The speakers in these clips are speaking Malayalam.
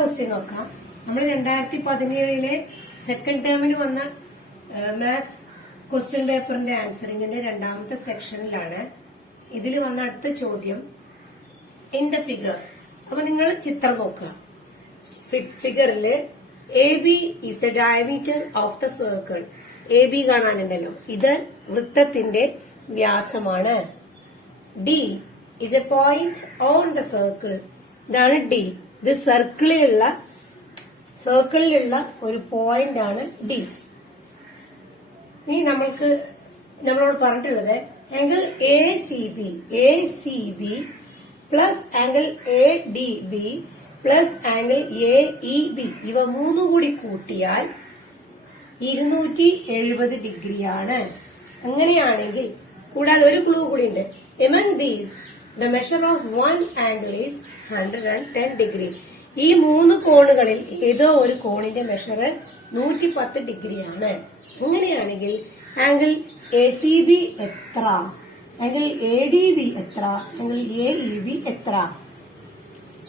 ക്വസ്റ്റ്യൻ നോക്കാം. നമ്മൾ 2017 സെക്കൻഡ് ടേമിന് വന്ന മാത്സ് ക്വസ്റ്റ്യൻ പേപ്പറിന്റെ ആൻസറിങ്ങിന്റെ രണ്ടാമത്തെ സെക്ഷനിലാണ്. ഇതിൽ വന്ന അടുത്ത ചോദ്യം ഇൻ ദ ഫിഗർ. അപ്പൊ നിങ്ങൾ ചിത്രം നോക്കുക. ഫിഗറില് A B is the diameter of the circle. A B കാണാനുണ്ടല്ലോ, ഇത് വൃത്തത്തിന്റെ വ്യാസമാണ്. D is a point on the circle. ഇതാണ് ഡി. ഇത് സർക്കിളിലുള്ള ഒരു പോയിന്റ് ആണ് ഡി. ഇനി നമ്മളോട് പറഞ്ഞിട്ടുള്ളത് angle A C B plus angle A D B plus angle A E B, ഇവ മൂന്നും കൂടി കൂട്ടിയാൽ 270 ഡിഗ്രിയാണ്. അങ്ങനെയാണെങ്കിൽ കൂടാതെ ഒരു ക്ലൂ കൂടി ഉണ്ട്. Among these the measure of one angle is 110 degree. ഈ മൂന്ന് കോണുകളിൽ ഏതോ ഒരു കോണിന്റെ മെഷർ 110 ഡിഗ്രിയാണ്. അങ്ങനെയാണെങ്കിൽ ആംഗിൾ എ സി ബി എത്ര, ആംഗിൾ എ ഡി ബി എത്ര, ആംഗിൾ എ ഇ ബി എത്ര?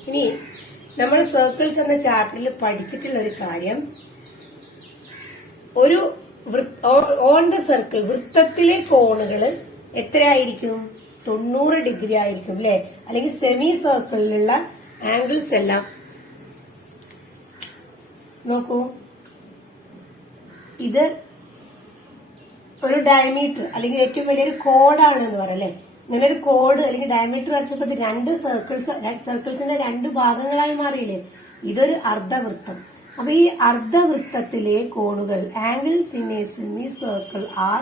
ഇനി നമ്മൾ സർക്കിൾസ് എന്ന ചാപ്റ്ററിൽ പഠിച്ചിട്ടുള്ള ഒരു കാര്യം, ഒരു ഓൺ ദ സർക്കിൾ വൃത്തത്തിലെ കോണുകൾ എത്രയായിരിക്കും? 90 ഡിഗ്രി ആയിരിക്കും അല്ലെ? അല്ലെങ്കിൽ സെമി സർക്കിളിലുള്ള ആംഗിൾസ് എല്ലാം നോക്കൂ. ഇത് ഒരു ഡയമീറ്റർ അല്ലെങ്കിൽ ഏറ്റവും വലിയൊരു കോഡാണ് എന്ന് പറയല്ലേ. ഇങ്ങനെ ഒരു കോഡ് അല്ലെങ്കിൽ ഡയമീറ്റർ വരച്ചപ്പോൾ ഇത് രണ്ട് സർക്കിൾസിന്റെ രണ്ട് ഭാഗങ്ങളായി മാറിയില്ലേ? ഇതൊരു അർദ്ധവൃത്തം. അപ്പൊ ഈ അർദ്ധവൃത്തത്തിലെ കോണുകൾ angles in a semi circle are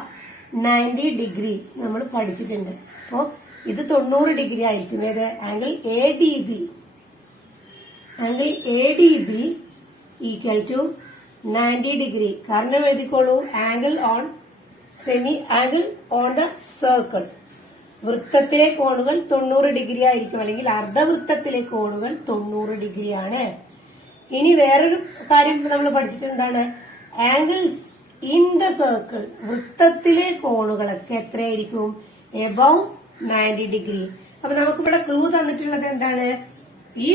90 degree നമ്മൾ പഠിച്ചിട്ടുണ്ട്. അപ്പോ ഇത് 90 ഡിഗ്രി ആയിരിക്കും. ഏത്? Angle A D B. Angle A D B equal to 90 degree. കാരണം എഴുതിക്കോളൂ, ആംഗിൾ ഓൺ ദ സർക്കിൾ. വൃത്തത്തിലെ കോണുകൾ 90 ഡിഗ്രി ആയിരിക്കും, അല്ലെങ്കിൽ അർദ്ധവൃത്തത്തിലെ കോണുകൾ 90 ഡിഗ്രിയാണ്. ഇനി വേറൊരു കാര്യം നമ്മൾ പഠിച്ചിട്ട് എന്താണ്? ആംഗിൾസ് ഇൻ ദ സർക്കിൾ, വൃത്തത്തിലെ കോണുകളൊക്കെ എത്രയായിരിക്കും? Above 90 degree. അപ്പൊ നമുക്കിവിടെ ക്ലൂ തന്നിട്ടുള്ളത് എന്താണ്? ഈ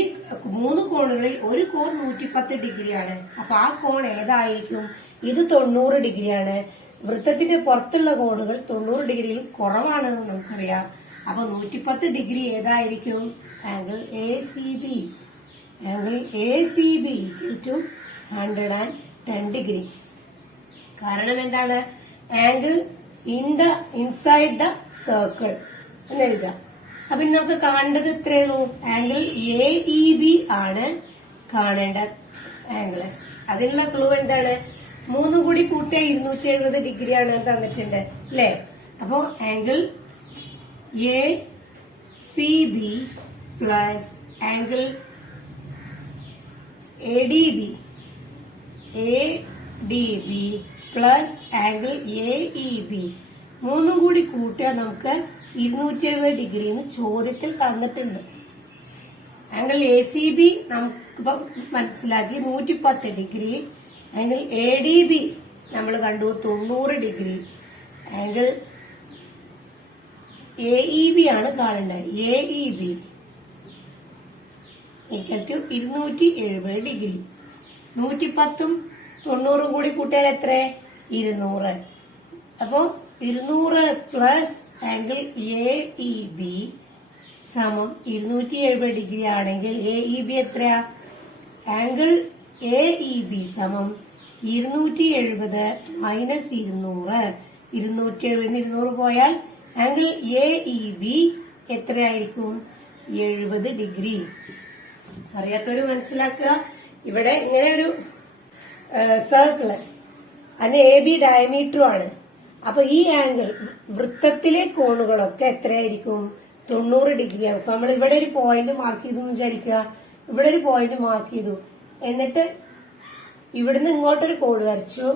മൂന്ന് കോണുകളിൽ ഒരു കോൺ 110 ഡിഗ്രിയാണ്. അപ്പൊ ആ കോൺ ഏതായിരിക്കും? ഇത് 90 ഡിഗ്രിയാണ്. വൃത്തത്തിന്റെ പുറത്തുള്ള കോണുകൾ 90 ഡിഗ്രിയിൽ കുറവാണെന്ന് നമുക്കറിയാം. അപ്പൊ 110 ഡിഗ്രി ഏതായിരിക്കും? Angle A C B. Angle A C B equal to 110 degree. കാരണം എന്താണ്? ആംഗിൾ ഇൻസൈഡ് ദ സർക്കിൾ എന്നെഴുതാം. അപ്പൊ ഇനി നമുക്ക് കാണേണ്ടത് ഇത്രയേ ഉള്ളൂ. ആംഗിൾ എ ഇ ബി ആണ് കാണേണ്ട ആംഗിള്. അതിനുള്ള ക്ലൂ എന്താണ്? മൂന്നും കൂടി കൂട്ടിയ 270 ഡിഗ്രിയാണ് തന്നിട്ടുണ്ട് അല്ലെ? അപ്പോ angle A C B plus angle A D B plus angle A E B മൂന്നും കൂടി കൂട്ടിയാൽ നമുക്ക് 270 ഡിഗ്രി എന്ന് ചോദ്യത്തിൽ തന്നിട്ടുണ്ട്. ആംഗിൾ എ സി ബി നമുക്ക് മനസ്സിലാക്കി 110 degree. Angle A D B നമ്മൾ കണ്ടു 90 degree. Angle A E B ആണ് കാണേണ്ടത്. A E B equal to 270 degree. 110ഉം 90ഉം കൂടി കൂട്ടിയാൽ എത്ര? 200. അപ്പോ 200 plus angle A E B സമം 270 ഡിഗ്രി ആണെങ്കിൽ എ ഇ ബി എത്രയാ? ആംഗിൾ എ ഇ ബി സമം 270 മൈനസ് 200. 270 200 പോയാൽ ആംഗിൾ എ ഇ ബി എത്രയായിരിക്കും? 70 ഡിഗ്രി. അറിയാത്തവര് മനസ്സിലാക്കുക. ഇവിടെ ഇങ്ങനെ ഒരു സർക്കിള്, അതിന് എ ബി ഡയമീറ്ററും ആണ്. അപ്പൊ ഈ ആംഗിൾ വൃത്തത്തിലെ കോണുകളൊക്കെ എത്രയായിരിക്കും? 90 ഡിഗ്രിയാണ്. അപ്പൊ നമ്മൾ ഇവിടെ ഒരു പോയിന്റ് മാർക്ക് ചെയ്തു എന്ന് വിചാരിക്കുക. ഇവിടെ ഒരു പോയിന്റ് മാർക്ക് ചെയ്തു, എന്നിട്ട് ഇവിടുന്ന് ഇങ്ങോട്ടൊരു കോഡ് വരച്ചു,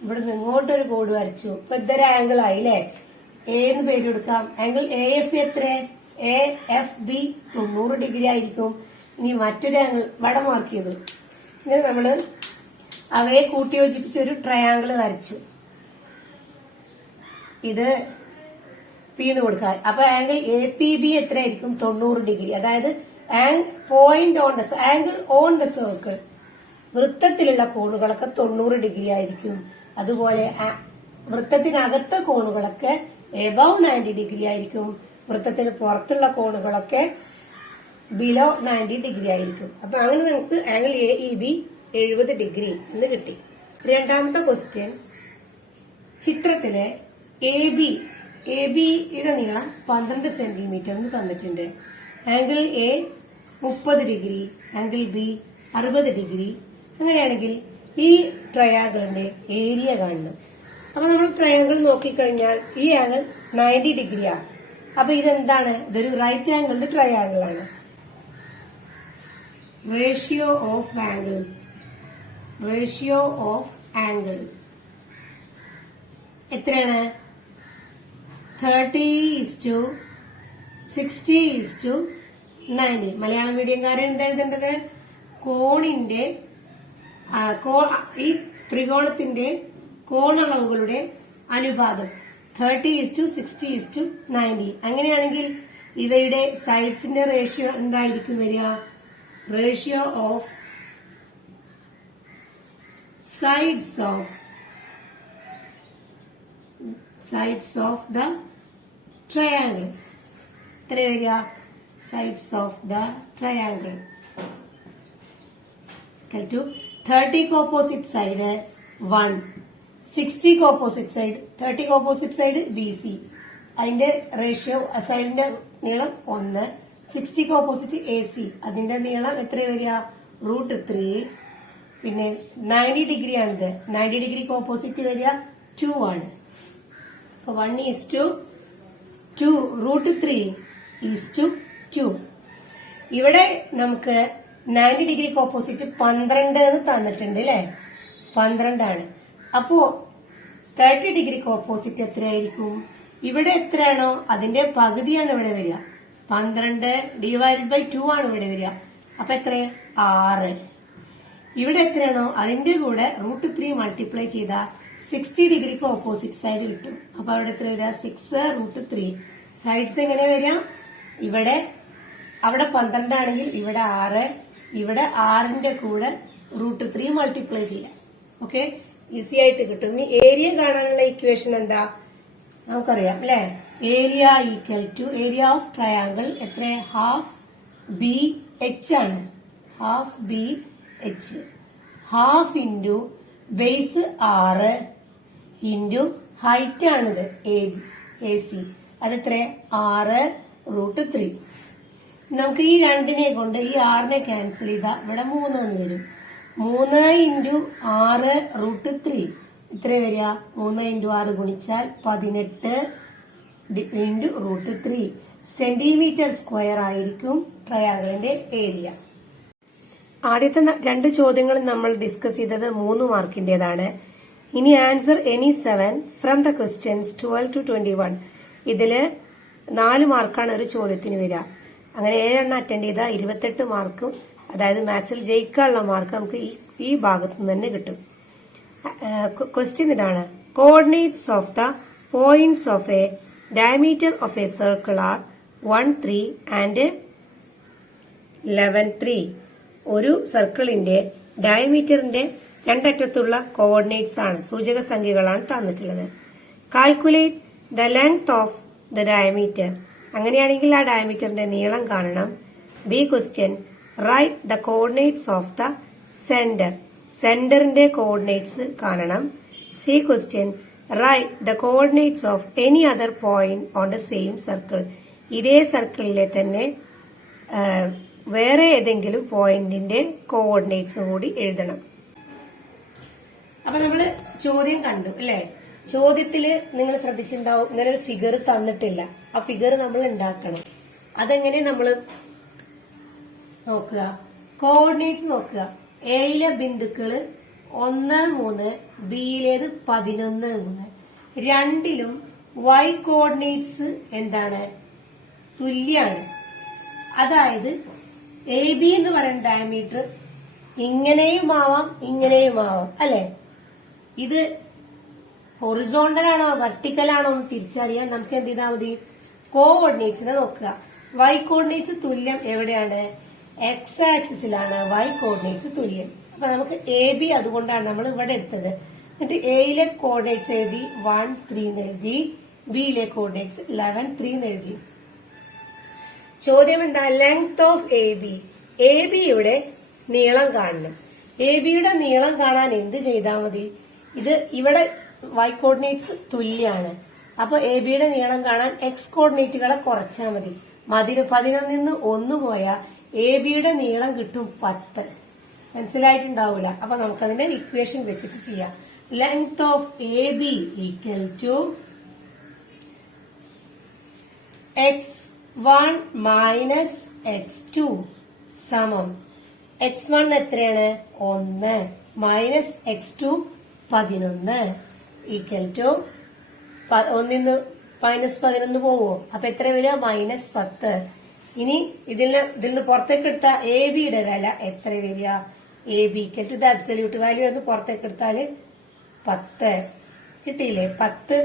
ഇവിടുന്ന് ഇങ്ങോട്ടൊരു കോഡ് വരച്ചു. ഇപ്പൊ ഇതൊരു ആംഗിൾ ആയി അല്ലെ? എ എന്ന് പേര് കൊടുക്കാം. ആംഗിൾ എ എഫ് എത്ര? എ എഫ് ബി 90 ഡിഗ്രി ആയിരിക്കും. ഇനി മറ്റൊരു ആംഗിൾ ഇവിടെ മാർക്ക് ചെയ്തു. ഇങ്ങനെ നമ്മള് അവയെ കൂട്ടിയോജിപ്പിച്ച് ഒരു ട്രയാംഗിൾ വരച്ചു. ഇത് പി എന്ന് കൊടുക്കാം. അപ്പൊ ആംഗിൾ എ പി ബി എത്രയായിരിക്കും? 90 ഡിഗ്രി. അതായത് point on the angle on the circle, വൃത്തത്തിലുള്ള കോണുകളൊക്കെ 90 ഡിഗ്രി ആയിരിക്കും. അതുപോലെ വൃത്തത്തിനകത്തെ കോണുകളൊക്കെ എബവ് 90 ഡിഗ്രി ആയിരിക്കും. വൃത്തത്തിന് പുറത്തുള്ള കോണുകളൊക്കെ ബിലോ 90 ഡിഗ്രി ആയിരിക്കും. അപ്പൊ അങ്ങനെ നമുക്ക് angle A E B 70 degree എന്ന് കിട്ടി. രണ്ടാമത്തെ ക്വസ്റ്റ്യൻ, ചിത്രത്തിലെ എ ബിയുടെ നീളം 12 സെന്റിമീറ്റർ എന്ന് തന്നിട്ടുണ്ട്. Angle A 30 degree, angle B 60 degree. അങ്ങനെയാണെങ്കിൽ ഈ ട്രയാങ്കിളിന്റെ ഏരിയ കാണണം. അപ്പൊ നമ്മൾ ട്രയാങ്കിൾ നോക്കിക്കഴിഞ്ഞാൽ ഈ ആംഗിൾ 90 ഡിഗ്രിയാണ്. അപ്പൊ ഇതെന്താണ്? ഇതൊരു റൈറ്റ് ആംഗിളിന്റെ ട്രയാങ്കിൾ ആണ്. റേഷ്യോ ഓഫ് ആംഗിൾ എത്രയാണ്? 30:60:90. മലയാളം മീഡിയംകാരൻ എന്താ എഴുതേണ്ടത്? കോണിന്റെ ഈ ത്രികോണത്തിന്റെ കോണളവുകളുടെ അനുപാതം 30:60:90. അങ്ങനെയാണെങ്കിൽ ഇവയുടെ സൈഡ്സിന്റെ റേഷ്യോ എന്തായിരിക്കും വരിക? Ratio of sides of the triangle. എത്ര വരിക? sides of the triangle equal to 30 opposite side 1, 60 opposite side, 30 opposite side BC. അതിന്റെ റേഷ്യോ സൈഡിന്റെ നീളം 1, 60 ഓപ്പോസിറ്റ് AC. അതിന്റെ നീളം എത്ര വരിക? √3. പിന്നെ 90 ഡിഗ്രി ആണിത്. 90 ഡിഗ്രിക്ക് ഓപ്പോസിറ്റ് വരിക 2 ആണ്. അപ്പൊ 1:2, √3:2. ഇവിടെ നമുക്ക് 90 ഡിഗ്രിക്ക് ഓപ്പോസിറ്റ് 12 എന്ന് തന്നിട്ടുണ്ട് അല്ലെ? 12 ആണ്. അപ്പോ 30 ഡിഗ്രിക്ക് ഓപ്പോസിറ്റ് എത്രയായിരിക്കും? ഇവിടെ എത്രയാണോ അതിന്റെ പകുതിയാണ് ഇവിടെ വരിക. 12/2 ആണ് ഇവിടെ വരിക. അപ്പൊ എത്ര? 6. ഇവിടെ എത്രയാണോ അതിന്റെ കൂടെ √3 മൾട്ടിപ്ലൈ ചെയ്ത 60 ഡിഗ്രിക്ക് ഓപ്പോസിറ്റ് സൈഡ് കിട്ടും. അപ്പൊ അവിടെ എത്ര വരിക? 6√3. സൈഡ്സ് എങ്ങനെ വരിക? അവിടെ 12 ആണെങ്കിൽ ഇവിടെ 6, ഇവിടെ 6ന്റെ കൂടെ √3 മൾട്ടിപ്ലൈ ചെയ്യാം. ഓക്കെ, ഈസി ആയിട്ട് കിട്ടും. ഇനി ഏരിയ കാണാനുള്ള ഇക്വേഷൻ എന്താ? നമുക്കറിയാം അല്ലെ? Area equal to area of triangle എത്ര? ഹാഫ് BH ആണ്. Half BH. Half into base 6 into height ആണിത് AC. അതെത്ര? 6√3. നമുക്ക് ഈ രണ്ടിനെ കൊണ്ട് ഈ 6നെ ക്യാൻസൽ ചെയ്താൽ ഇവിടെ 3 എന്ന് വരും. 3 ഇൻറ്റു 6√3 ഇത്ര വരിക? 3 ഇൻറ്റു 6 ഗുണിച്ചാൽ 18 ഇൻറ്റു √3 സെന്റിമീറ്റർ സ്ക്വയർ ആയിരിക്കും ട്രയാങ്കിളിന്റെ ഏരിയ. ആദ്യത്തെ 2 ചോദ്യങ്ങൾ നമ്മൾ ഡിസ്കസ് ചെയ്തത് 3 മാർക്കിന്റേതാണ്. ഇനി answer any 7 from the questions 12 to 21. ഇതില് 4 മാർക്കാണ് ഒരു ചോദ്യത്തിന് വരിക. അങ്ങനെ 7 എണ്ണം അറ്റൻഡ് ചെയ്താൽ 28 മാർക്കും, അതായത് മാത്സിൽ ജയിക്കാനുള്ള മാർക്ക് നമുക്ക് ഈ ഭാഗത്ത് നിന്ന് തന്നെ കിട്ടും. ക്വസ്റ്റ്യൻ ഇതാണ്: coordinates of the points of A diameter of A circle are 1, 3 and 11, 3. ഒരു സർക്കിളിന്റെ ഡയമീറ്ററിന്റെ രണ്ടറ്റത്തുള്ള കോർഡിനേറ്റ്സ് ആണ്, സൂചക സംഖ്യകളാണ് തന്നിട്ടുള്ളത്. Calculate the length of the diameter. അങ്ങനെയാണെങ്കിൽ ആ ഡയമീറ്ററിന്റെ നീളം കാണണം. B question: write the coordinates of the centre. സെന്ററിന്റെ കോർഡിനേറ്റ്സ് കാണണം. C question: write the coordinates of any other point on the same circle. ഇതേ സർക്കിളിലെ തന്നെ വേറെ ഏതെങ്കിലും പോയിന്റിന്റെ കോർഡിനേറ്റ്സ് കൂടി എഴുതണം. അപ്പൊ നമ്മള് ചോദ്യം കണ്ടു അല്ലെ? ചോദ്യത്തില് നിങ്ങൾ ശ്രദ്ധിച്ചിട്ടുണ്ടാവും, ഇങ്ങനെ ഒരു ഫിഗർ തന്നിട്ടില്ല. ആ ഫിഗർ നമ്മൾ ഉണ്ടാക്കണം. അതെങ്ങനെ നമ്മൾ നോക്കുക? കോർഡിനേറ്റ്സ് നോക്കുക. എയിലെ ബിന്ദുക്കള് 1, 3, ബിയിലേത് 11, 3. രണ്ടിലും y കോർഡിനേറ്റ്സ് എന്താണ്? തുല്യാണ്. അതായത് AB എന്ന് പറയുന്ന ഡയമീറ്റർ ഇങ്ങനെയും ആവാം ഇങ്ങനെയും ആവാം അല്ലെ? ഇത് ഹൊറിസോണ്ടൽ ആണോ വെർട്ടിക്കൽ ആണോ എന്ന് തിരിച്ചറിയാൻ നമുക്ക് എന്ത് ചെയ്താൽ മതി? കോഓർഡിനേറ്റ്സിനെ നോക്കുക. വൈ കോർഡിനേറ്റ്സ് തുല്യം എവിടെയാണ്? എക്സ് ആക്സിസിലാണ് വൈ കോർഡിനേറ്റ്സ് തുല്യം. അപ്പൊ നമുക്ക് എ ബി അതുകൊണ്ടാണ് നമ്മൾ ഇവിടെ എടുത്തത്. എന്നിട്ട് എയിലെ കോർഡിനേറ്റ്സ് എഴുതി 1, 3 എന്ന് എഴുതി. ബിയിലെ കോർഡിനേറ്റ്സ് 11, 3 എന്ന് എഴുതി. ചോദ്യം എന്താ? Length of A B. A ബിയുടെ നീളം കാണണം. എ ബിയുടെ നീളം കാണാൻ എന്ത് ചെയ്താൽ മതി? ഇത് ഇവിടെ വൈ കോർഡിനേറ്റ്സ് തുല്യാണ്. അപ്പൊ എ ബിയുടെ നീളം കാണാൻ എക്സ് കോർഡിനേറ്റുകളെ കുറച്ചാൽ മതി. 11 1 പോയാൽ എ ബിയുടെ നീളം കിട്ടും 10. മനസ്സിലായിട്ടുണ്ടാവൂല. അപ്പൊ നമുക്കതിന്റെ ഇക്വേഷൻ വെച്ചിട്ട് ചെയ്യാം. Length of A B equal to x1 minus x2 സമം x1 എത്രയാണ്? 1 minus x2 11 equal to 1 minus 11 പോവോ? അപ്പൊ എത്ര വരിക? -10. ഇനി ഇതിൽ നിന്ന് പുറത്തേക്ക് എടുത്ത എ ബിയുടെ വില എത്ര വരിക? A B equal to the absolute value എന്ന് പുറത്തേക്ക് എടുത്താല് 10 കിട്ടിയില്ലേ? 10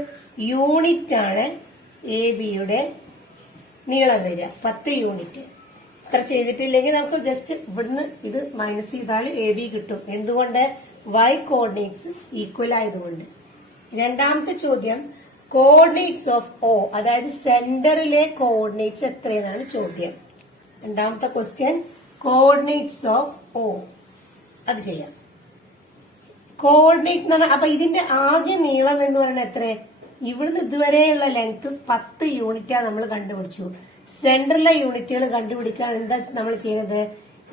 യൂണിറ്റ് ആണ് എ ബിയുടെ നീളം വരിക. 10 യൂണിറ്റ്. ഇത്ര ചെയ്തിട്ടില്ലെങ്കിൽ നമുക്ക് ജസ്റ്റ് ഇവിടുന്ന് ഇത് മൈനസ് ചെയ്താൽ എ ബി കിട്ടും. എന്തുകൊണ്ട്? വൈ കോർഡിനേറ്റ്സ് ഈക്വൽ ആയതുകൊണ്ട്. രണ്ടാമത്തെ ചോദ്യം കോർഡിനേറ്റ്സ് ഓഫ് ഒ, അതായത് സെന്ററിലെ കോർഡിനേറ്റ്സ് എത്രയെന്നാണ് ചോദ്യം. രണ്ടാമത്തെ ക്വസ്റ്റ്യൻ കോർഡിനേറ്റ്സ് ഓഫ് ഒ. അത് ചെയ്യാം. കോർഡിനേറ്റ് എന്ന് പറഞ്ഞാൽ അപ്പൊ ഇതിന്റെ ആകെ നീളം എന്ന് പറയുന്നത് എത്ര? ഇവിടുന്ന് ഇതുവരെയുള്ള ലെങ്ത് 10 യൂണിറ്റാ നമ്മൾ കണ്ടുപിടിച്ചു. സെന്ററിലെ യൂണിറ്റുകൾ കണ്ടുപിടിക്കാൻ എന്താ നമ്മൾ ചെയ്യുന്നത്?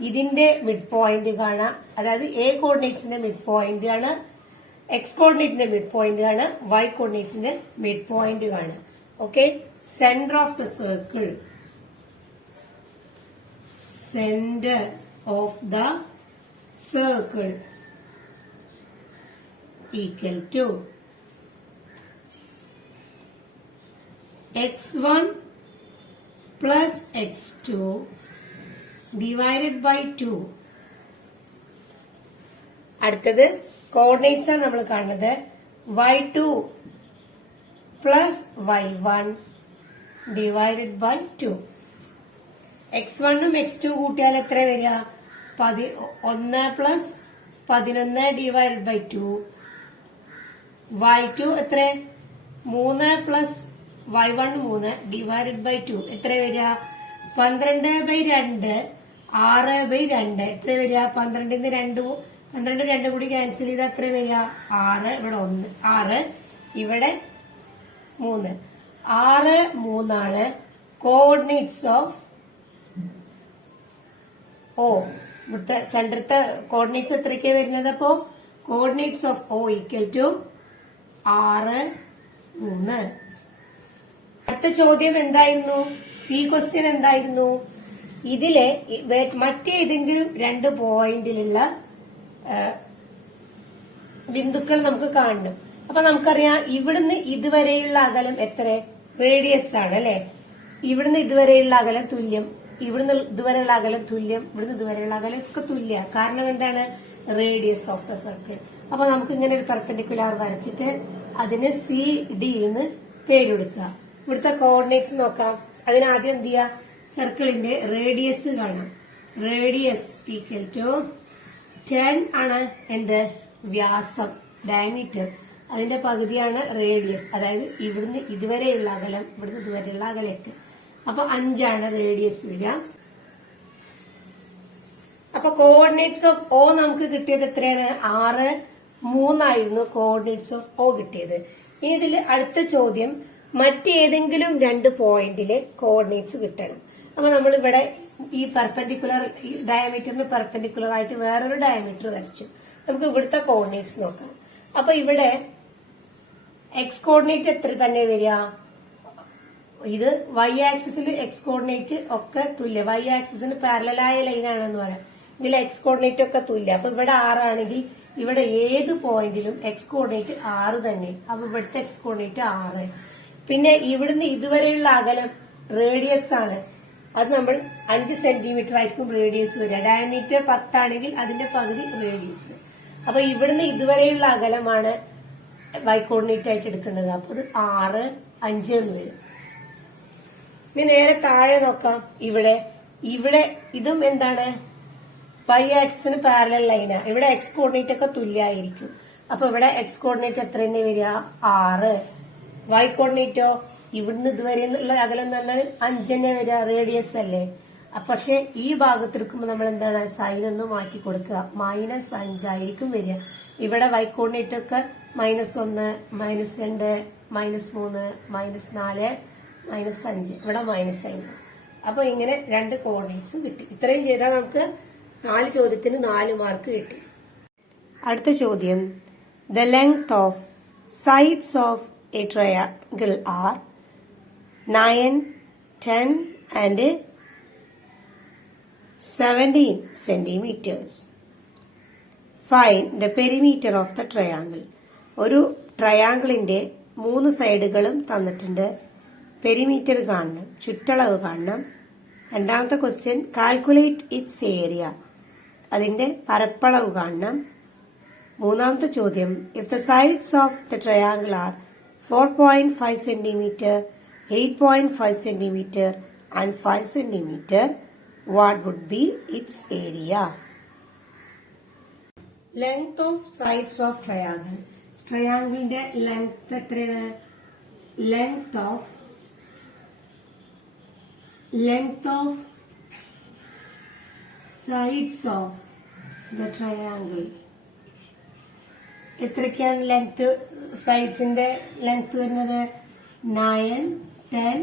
ഇതിന്റെ മിഡ് പോയിന്റ് കാണാം. അതായത് എ കോർഡിനേറ്റ്സിന്റെ മിഡ് പോയിന്റ് ആണ്, എക്സ് കോർഡിനേറ്റിന്റെ മിഡ് പോയിന്റ് ആണ്, വൈ കോർഡിനേറ്റ്സിന്റെ മിഡ് പോയിന്റ് കാണാം. Okay. Centre of the circle, centre of the circle equal to x1 plus x2 divided by 2. അടുത്തത് കോർഡിനേറ്റ്സ് ആണ് നമ്മൾ കാണുന്നത്. y2 plus y1 divided by 2. x1 ഉം x2 കൂട്ടിയാൽ എത്ര വരിക? 1 plus 11 divided by 2. y2 എത്ര? 3 plus y1 3 divided by 2 എത്ര വരിക? 12/2 6/2 എത്ര വരിക? 12 2 കൂടി ക്യാൻസൽ ചെയ്താൽ എത്ര വരിക? 6. ഇവിടെ 1 6, ഇവിടെ 3. 6 3 ആണ് കോർഡിനേറ്റ്സ് ഓഫ് ഒ. ഇവിടുത്തെ സെന്ററത്തെ കോർഡിനേറ്റ്സ് എത്രയ്ക്കാ വരുന്നത്? അപ്പോ coordinates of O equal to 6 3. അടുത്ത ചോദ്യം എന്തായിരുന്നു? സി ക്വസ്റ്റ്യൻ എന്തായിരുന്നു? ഇതിലെ മറ്റേതെങ്കിലും 2 പോയിന്റിലുള്ള ബിന്ദുക്കൾ നമുക്ക് കാണണം. അപ്പൊ നമുക്കറിയാം ഇവിടുന്ന് ഇതുവരെയുള്ള അകലം എത്ര? റേഡിയസ് ആണ് അല്ലെ? ഇവിടുന്ന് ഇതുവരെയുള്ള അകലം തുല്യം, ഇവിടുന്ന് ഇതുവരെയുള്ള അകലം തുല്യം, ഇവിടുന്ന് ഇതുവരെയുള്ള അകലം ഒക്കെ തുല്യ. കാരണം എന്താണ്? Radius of the circle. അപ്പൊ നമുക്ക് ഇങ്ങനെ ഒരു പെർപെൻഡിക്കുലർ വരച്ചിട്ട് അതിന് സി ഡി എന്ന് പേരെടുക്കുക. ഇവിടുത്തെ കോർഡിനേറ്റ്സ് നോക്കാം. അതിനാദ്യം എന്ത് ചെയ്യുക? സർക്കിളിന്റെ റേഡിയസ് കാണാം. റേഡിയസ് ഈക്വൽ ടു 10 ആണ് എന്ത്? വ്യാസം, ഡയമീറ്റർ. അതിന്റെ പകുതിയാണ് റേഡിയസ്. അതായത് ഇവിടുന്ന് ഇതുവരെയുള്ള അകലം, ഇവിടുന്ന് ഇതുവരെയുള്ള അകലേക്ക്. അപ്പൊ 5 ആണ് റേഡിയസ് വരിക. അപ്പൊ കോർഡിനേറ്റ്സ് ഓഫ് ഒ നമുക്ക് കിട്ടിയത് എത്രയാണ്? 6 3 ആയിരുന്നു കോർഡിനേറ്റ്സ് ഓഫ് ഒ കിട്ടിയത്. ഇനി ഇതിൽ അടുത്ത ചോദ്യം മറ്റേതെങ്കിലും 2 പോയിന്റിലെ കോർഡിനേറ്റ്സ് കിട്ടണം. അപ്പൊ നമ്മൾ ഇവിടെ ഈ പെർപെൻഡിക്കുലർ, ഈ ഡയമീറ്ററിന് പെർപെൻഡിക്കുലർ ആയിട്ട് വേറൊരു ഡയമീറ്റർ വരച്ചു. നമുക്ക് ഇവിടുത്തെ കോർഡിനേറ്റ്സ് നോക്കാം. അപ്പൊ ഇവിടെ എക്സ് കോർഡിനേറ്റ് എത്ര തന്നെ വരിക? ഇത് വൈ ആക്സിസിൽ എക്സ് കോർഡിനേറ്റ് ഒക്കെ തുല്യ, വൈ ആക്സിസിന് പാരലായ ലൈനാണെന്ന് പറയാം. ഇതിൽ എക്സ് കോർഡിനേറ്റ് ഒക്കെ തുല്യ. അപ്പൊ ഇവിടെ 6 ആണെങ്കിൽ ഇവിടെ ഏത് പോയിന്റിലും എക്സ് കോർഡിനേറ്റ് 6 തന്നെ. അപ്പൊ ഇവിടുത്തെ എക്സ് കോർഡിനേറ്റ് 6. പിന്നെ ഇവിടുന്ന് ഇതുവരെയുള്ള അകലം റേഡിയസ് ആണ്. അത് നമ്മൾ 5 സെന്റിമീറ്റർ ആയിരിക്കും റേഡിയസ് വരിക. ഡയമീറ്റർ 10 ആണെങ്കിൽ അതിന്റെ പകുതി റേഡിയസ്. അപ്പൊ ഇവിടുന്ന് ഇതുവരെയുള്ള അകലമാണ് വൈ കോർഡിനേറ്റ് ആയിട്ട് എടുക്കേണ്ടത്. അപ്പൊ ഇത് 6 5 എന്ന് വരും. ഇനി നേരെ താഴെ നോക്കാം. ഇവിടെ ഇവിടെ ഇതും എന്താണ്, y ആക്സിന് പാരലൽ ലൈനാ. ഇവിടെ x കോർഡിനേറ്റ് ഒക്കെ തുല്യമായിരിക്കും. അപ്പൊ ഇവിടെ x കോർഡിനേറ്റ് എത്ര തന്നെ വരിക, 6. y കോർഡിനേറ്റോ ഇവിടുന്ന് ഇതുവരെ ഉള്ള അകലം എന്ന് പറഞ്ഞാൽ 5 തന്നെ വരിക, റേഡിയസ് അല്ലേ. പക്ഷെ ഈ ഭാഗത്തെടുക്കുമ്പോൾ നമ്മൾ എന്താണ്, സൈൻ ഒന്ന് മാറ്റി കൊടുക്കുക, -5 ആയിരിക്കും വരിക. ഇവിടെ y കോർഡിനേറ്റ് ഒക്കെ -1, -2, -3, -4, -5, ഇവിടെ -5. അപ്പൊ ഇങ്ങനെ 2 കോർഡിനേറ്റ്സും കിട്ടി. ഇത്രയും ചെയ്താൽ നമുക്ക് 4 ചോദ്യത്തിന് 4 മാർക്ക് കിട്ടി. അടുത്ത ചോദ്യം, the length of sides of a triangle are 9, 10 and 17 centimeters. Find the perimeter of the triangle. ഒരു ട്രയാങ്കിളിന്റെ 3 സൈഡുകളും തന്നിട്ടുണ്ട്. പെരിമീറ്റർ കാണണം, ചുറ്റളവ് കാണണം. രണ്ടാമത്തെ ക്വസ്റ്റ്യൻ, കാൽക്കുലേറ്റ് ഇറ്റ്സ് ഏരിയ, അതിന്റെ പരപ്പളവ് കാണണം. മൂന്നാമത്തെ ചോദ്യം, if the sides of the triangle are 4.5 centimeter, 8.5 centimeter and 5 centimeter, what would be its area? Length of sides of triangle. ട്രയാങ്കിളിന്റെ ലെങ്ത് എത്രയാണ്? Length of sides of the triangle എത്രയ്ക്കാണ്? ലെങ്ത്, സൈഡ്സിന്റെ ലെങ്ത് വരുന്നത് 9, 10,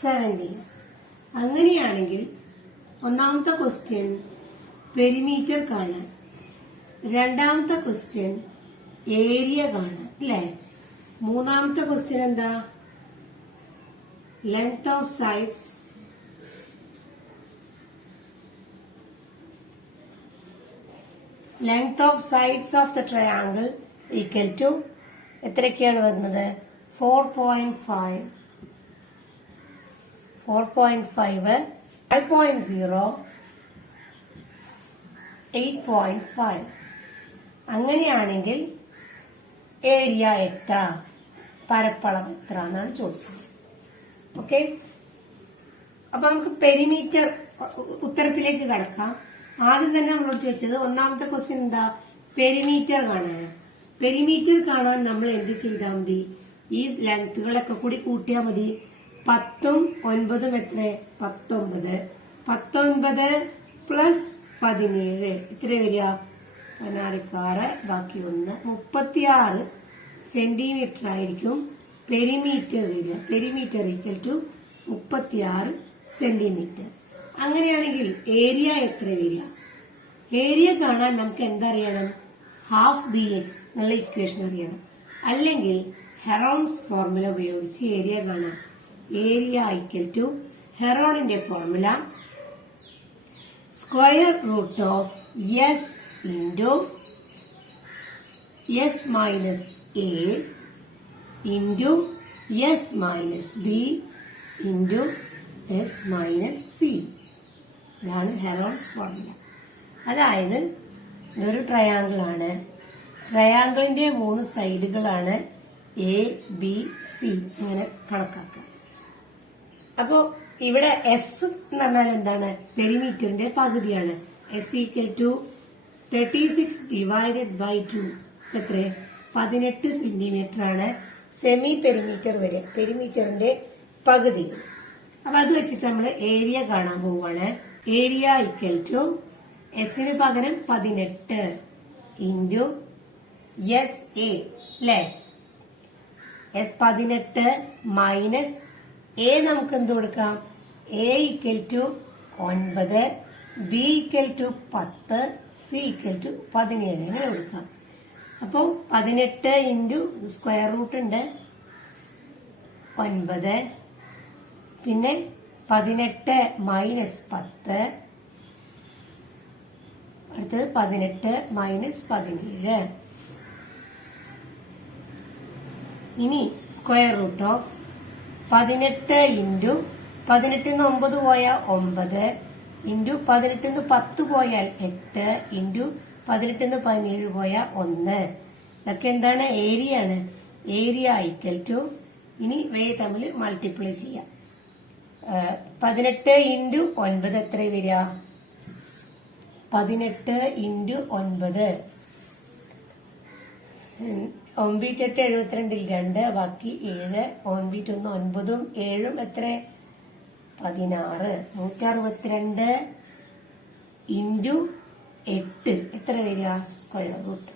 17. അങ്ങനെയാണെങ്കിൽ ഒന്നാമത്തെ ക്വസ്റ്റ്യൻ പെരിമീറ്റർ കാണാൻ, രണ്ടാമത്തെ ക്വസ്റ്റ്യൻ ഏരിയ കാണാൻ അല്ലേ. മൂന്നാമത്തെ ക്വസ്റ്റ്യൻ എന്താ? Length of sides, length of sides of the triangle equal to എത്രയൊക്കെയാണ് വരുന്നത്? 4.5, 5.0, 8.5. അങ്ങനെയാണെങ്കിൽ ഏരിയ എത്ര, പരപ്പളവ് എത്ര എന്നാണ് ചോദിച്ചത്. ഓക്കെ, അപ്പൊ നമുക്ക് പെരിമീറ്റർ ഉത്തരത്തിലേക്ക് കടക്കാം. ആദ്യം തന്നെ നമ്മളോട് ചോദിച്ചത് ഒന്നാമത്തെ ക്വസ്റ്റ്യൻ എന്താ? പെരിമീറ്റർ കാണാനാണ്. പെരിമീറ്റർ കാണാൻ നമ്മൾ എന്ത് ചെയ്താൽ മതി? ഈ ലെങ്ത്തുകളൊക്കെ കൂടി കൂട്ടിയാൽ മതി. 10ഉം 9ഉം എത്ര? 19. 19 പ്ലസ് 17 എത്ര വരിക? 16, ബാക്കി 1, 36 സെന്റിമീറ്റർ ആയിരിക്കും പെരിമീറ്റർ വരിക. Perimeter equal to 36 centimetre. അങ്ങനെയാണെങ്കിൽ ഏരിയ എത്ര വരിക? ഏരിയ കാണാൻ നമുക്ക് എന്തറിയണം? ഹാഫ് BH എന്നുള്ള ഇക്വേഷൻ അറിയണം. അല്ലെങ്കിൽ ഹെറോൺസ് ഫോർമുല ഉപയോഗിച്ച് ഏരിയ കാണാം. ഏരിയ ഈക്വൽ ടു ഹെറോണിന്റെ formula square root of S into S minus A into S minus B into S minus C. ഇതാണ് ഹെറോൺസ് ഫോർമുല. അതായത് ഇതൊരു ട്രയാങ്കിൾ ആണ്. ട്രയാങ്കിളിന്റെ 3 സൈഡുകളാണ് എ, ബി, സി ഇങ്ങനെ കണക്കാക്കുക. അപ്പോ ഇവിടെ എസ് എന്ന് പറഞ്ഞാൽ എന്താണ്? പെരിമീറ്ററിന്റെ പകുതിയാണ്. S equal to 36 divided by 2 എത്ര? 18 സെന്റിമീറ്റർ ആണ് സെമി പെരിമീറ്റർ വരെ, പെരിമീറ്ററിന്റെ പകുതി. അപ്പൊ അത് വെച്ചിട്ട് നമ്മൾ ഏരിയ കാണാൻ പോവാണ്. ഏരിയ ഈക്വൽ ടു എസിന് പകരം 18 ഇൻറ്റു എസ് എ അല്ലേ. എസ് 18 മൈനസ് എ നമുക്ക് എന്ത് കൊടുക്കാം? A equal to 9, B equal to 10, C equal to 17 അങ്ങനെ കൊടുക്കാം. അപ്പോ 18 ഇൻറ്റു സ്ക്വയർ റൂട്ട് ഉണ്ട് 9, പിന്നെ 18 മൈനസ് 10, അടുത്തത് 18 മൈനസ് 17. ഇനി സ്ക്വയർ റൂട്ട് ഓഫ് 18 ഇൻറ്റു 18 9 പോയാൽ 9 ഇൻറ്റു 18 10 പോയാൽ 8 ഇൻറ്റു 18 17 പോയാൽ 1. ഇതൊക്കെ എന്താണ്? ഏരിയ ആണ്. ഏരിയ ഈക്വൽ ടു, ഇനി വേ തമ്മിൽ മൾട്ടിപ്ലൈ ചെയ്യാം. 18 ഇൻറ്റു 9 എത്ര വരിക? 18 ഇൻറ്റു 9 9 72 2 ബാക്കി 7 9 1 9ഉം 7ഉം എത്ര? 16. 162 ഇൻറ്റു 8 എത്ര വരിക? സ്ക്വയർ റൂട്ട്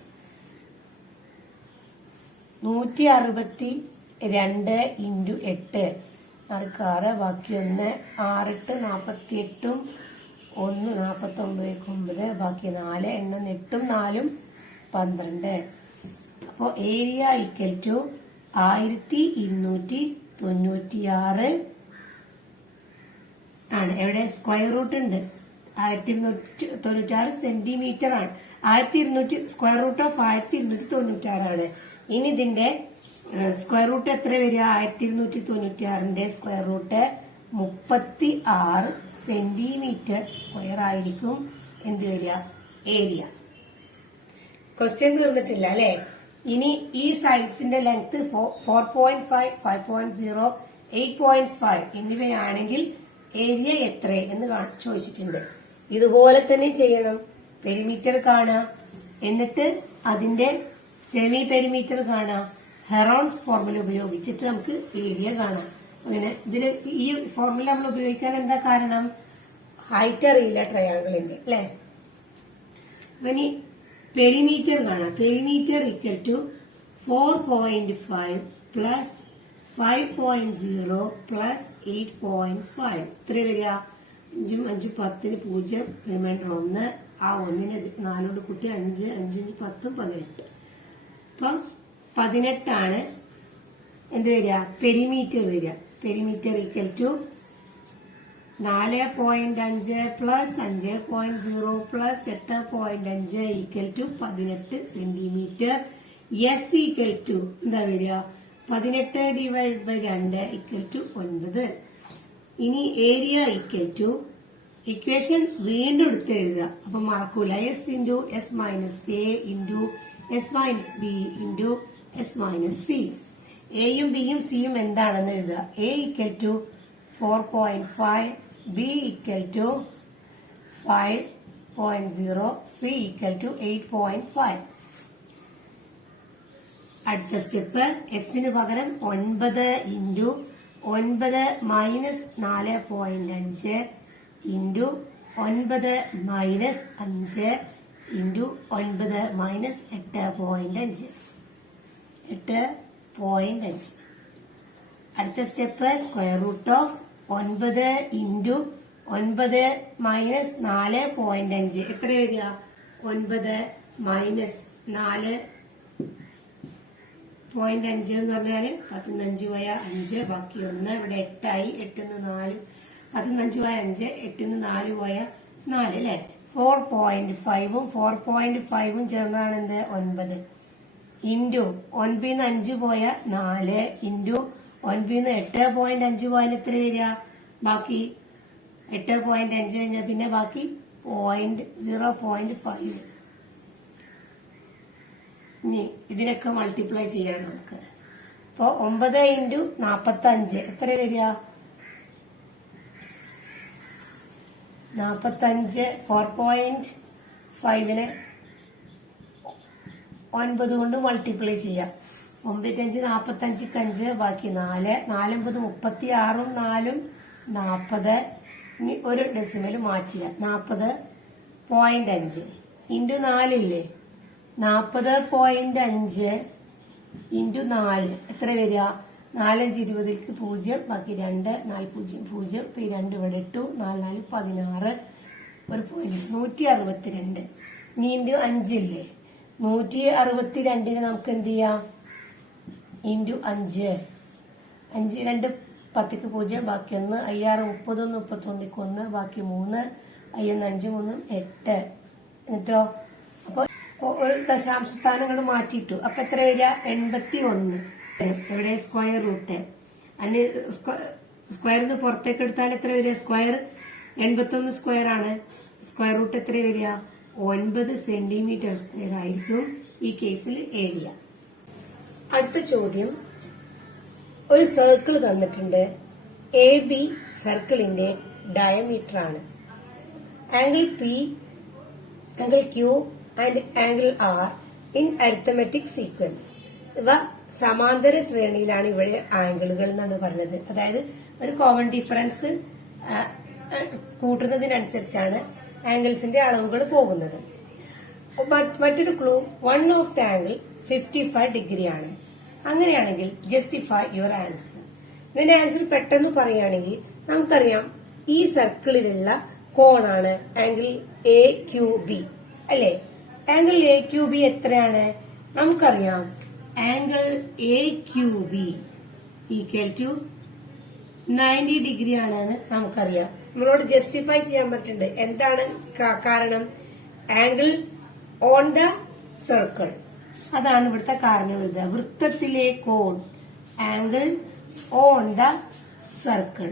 162 ഇൻറ്റു 8 6 ബാക്കി 1 6 8 48ഉം 1 49 9 ബാക്കി 4 എണ്ണം 8ഉം 4ഉം 12. അപ്പോ ഏരിയ ഈക്വൽ ടു 1296 ആണ്. എവിടെ? സ്ക്വയർ റൂട്ട് ഉണ്ട്. 1296 സെന്റിമീറ്റർ ആണ്. 1200 സ്ക്വയർ റൂട്ട് ഓഫ് 1296 ആണ്. ഇനി ഇതിന്റെ സ്ക്വയർ റൂട്ട് എത്ര വരിക? 1296ന്റെ സ്ക്വയർ റൂട്ട് 36 സെന്റിമീറ്റർ സ്ക്വയർ ആയിരിക്കും എന്ത് വരിക? ഏരിയ. ക്വസ്റ്റ്യൻ തീർന്നിട്ടില്ല അല്ലെ? ഇനി ഈ സൈഡ്സിന്റെ ലെങ്ത് 4.5, 5.0, 8.5 എന്നിവയാണെങ്കിൽ ഏരിയ എത്ര എന്ന് ചോദിച്ചിട്ടുണ്ട്. ഇതുപോലെ തന്നെ ചെയ്യണം. പെരിമീറ്റർ കാണാം, എന്നിട്ട് അതിന്റെ സെമി പെരിമീറ്റർ കാണാം. ഹെറോൺസ് ഫോർമുല ഉപയോഗിച്ചിട്ട് നമുക്ക് ഏരിയ കാണാം. അങ്ങനെ ഇതില് ഈ ഫോർമുല നമ്മൾ ഉപയോഗിക്കാൻ എന്താ കാരണം? ഹൈറ്റ് അറിയില്ല ട്രയാങ്കിളിന്റെ അല്ലെ? ഇനി പെരിമീറ്റർ കാണാം. Perimeter equal to 4.5 plus 5.0 plus 8.5 എത്ര വരിക? 5 5 10 0 റിമൈൻഡർ 1. ആ 1നെ 4 കൊണ്ട് കൂട്ടി 5 5 5 10 18. അപ്പൊ 18 ആണ് എന്ത് വരിക? പെരിമീറ്റർ വരിക. Perimeter equal to 4.5 plus 5.0 plus 8.5 equal to 18 centimetre. S equal to എന്താ വരിക? 18 ഡിവൈഡ് ബൈ 2 ഈക്വൽ ടു 9. ഇനി ഏരിയ ഈക്വൽ ടു ഇക്വേഷൻ വീണ്ടും എടുത്ത് എഴുതുക. അപ്പൊ മറക്കൂല. S into S minus A into S minus B into S minus C. എയും ബിയും സിയും എന്താണെന്ന് എഴുതുക. A equal to 4.5, B equal to 5.0, C equal to 8.5. അടുത്ത സ്റ്റെപ്പ് എസിന് പകരം 9 into 9 minus 4.5 into 9 minus 5 into 9 minus 8.5. 8.5. അടുത്ത step square root of 9 into 9 minus 4.5 എത്ര വരിക? 9 മൈനസ് 4.5 എന്ന് പറഞ്ഞാല് 15 പോയ 5 ബാക്കി 1 ഇവിടെ 8 ആയി. 8 4 15 പോയ 5 8 4 പോയ 4 അല്ലെ? 4.5ഉം 4.5ഉം ചേർന്നാണ് എന്ത്? 9 ഇൻറ്റു 9 5 പോയ 4 ഇൻറ്റു 9 8.5 പോയാൽ എത്ര വരിക? ബാക്കി 8.5 കഴിഞ്ഞാൽ പിന്നെ ബാക്കി 0.5. ഇനി ഇതിനൊക്കെ മൾട്ടിപ്ലൈ ചെയ്യണം നമുക്ക്. അപ്പൊ 9 ഇൻറ്റു 45 എത്ര വരിക? 45. 4.5നെ 9 കൊണ്ട് മൾട്ടിപ്ലൈ ചെയ്യാം. 9 5 45 5 ബാക്കി 4 4 9 36ഉം 4ഉം 40. ഇനി ഒരു ഡെസിമൽ മാറ്റില്ല. 40.5 ഇൻറ്റു 4 ഇല്ലേ? 40.5 ഇൻറ്റു 4 എത്ര വരിക? 4 5 20ക്ക് 0 ബാക്കി 2 4 0 0 ഇപ്പൊ 2 ഇവിടെ ഇട്ടു. 4 4 16 ഒരു പോയിന്റ് 162. ഇനി ഇൻറ്റു 5 ഇല്ലേ? 162ന് നമുക്ക് എന്ത് ചെയ്യാം? ഇൻറ്റു 5 5 2 10ക്ക് 0 ബാക്കി 1 5 6 30 31ക്ക് 1 ബാക്കി 3 5 5 3 8. എന്നിട്ടോ അപ്പൊ ഒരു ദശാംശ സ്ഥാനങ്ങൾ മാറ്റിയിട്ടു. അപ്പൊ എത്ര വരിക? 81. എവിടെ? Square root. അതിന് സ്ക്വയറിന്ന് പുറത്തേക്ക് എടുത്താൽ എത്ര വരിക? സ്ക്വയർ 81 സ്ക്വയർ ആണ്. സ്ക്വയർ റൂട്ട് എത്ര വരിക? 9 സെന്റിമീറ്റർ സ്ക്വയർ ആയിരിക്കും ഈ കേസിൽ ഏരിയ. അടുത്ത ചോദ്യം, ഒരു സർക്കിൾ തന്നിട്ടുണ്ട്. AB സർക്കിളിന്റെ ഡയമീറ്റർ ആണ്. Angle P, angle Q and angle R in arithmetic sequence. ഇവ സമാന്തര ശ്രേണിയിലാണ് ഇവിടെ ആംഗിളുകൾ എന്നാണ് പറഞ്ഞത്. അതായത് ഒരു കോമൺ ഡിഫറൻസ് കൂട്ടുന്നതിനനുസരിച്ചാണ് ആംഗിൾസിന്റെ അളവുകൾ പോകുന്നത്. മറ്റൊരു clue, one of the angle 55 degree ആണ്. അങ്ങനെയാണെങ്കിൽ ജസ്റ്റിഫൈ യുവർ ആൻസർ. ഇതിന്റെ ആൻസർ പെട്ടെന്ന് പറയുകയാണെങ്കിൽ നമുക്കറിയാം ഈ സർക്കിളിലുള്ള കോണാണ് ആംഗിൾ AQB അല്ലെ. ആംഗിൾ AQB എത്രയാണ്? നമുക്കറിയാം angle AQB equal to 90 degree ആണെന്ന് നമുക്കറിയാം. നമ്മളോട് ജസ്റ്റിഫൈ ചെയ്യാൻ പറ്റുന്നുണ്ട്. എന്താണ് കാരണം? ആംഗിൾ ഓൺ ദ സർക്കിൾ, അതാണ് ഇവിടുത്തെ കാരണം. എഴുതുക, വൃത്തത്തിലെ കോൺ ആംഗിൾ ഓൺ ദ സർക്കിൾ.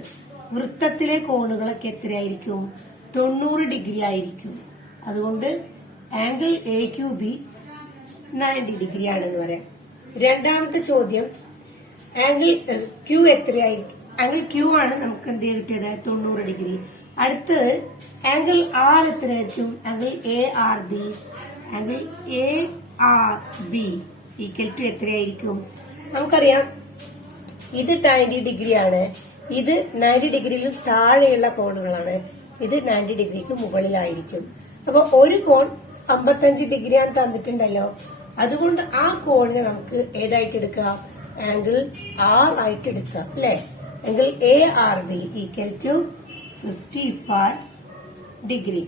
വൃത്തത്തിലെ കോണുകളൊക്കെ എത്രയായിരിക്കും? 90 ഡിഗ്രി ആയിരിക്കും. അതുകൊണ്ട് ആംഗിൾ AQB 90 ഡിഗ്രി ആണെന്ന് പറയാം. രണ്ടാമത്തെ ചോദ്യം, ആംഗിൾ Q എത്രയായിരിക്കും? ആംഗിൾ Q ആണ് നമുക്ക് എന്ത് കിട്ടിയത്? 90 ഡിഗ്രി. അടുത്തത് ആംഗിൾ R എത്രയായിരിക്കും? Angle ARB. Angle ARB equal to എത്രയായിരിക്കും? നമുക്കറിയാം ഇത് 90 ഡിഗ്രി ആണ്. ഇത് 90 ഡിഗ്രിയിലും താഴെയുള്ള കോണുകളാണ്. ഇത് 90 ഡിഗ്രിക്ക് മുകളിലായിരിക്കും. അപ്പൊ ഒരു കോൺ 55 ഡിഗ്രി ആണ് തന്നിട്ടുണ്ടല്ലോ. അതുകൊണ്ട് ആ കോണിനെ നമുക്ക് ഏതായിട്ട് എടുക്കാം? ആംഗിൾ R ആയിട്ട് എടുക്കാം അല്ലെ. Angle ARB equal to 55 degree.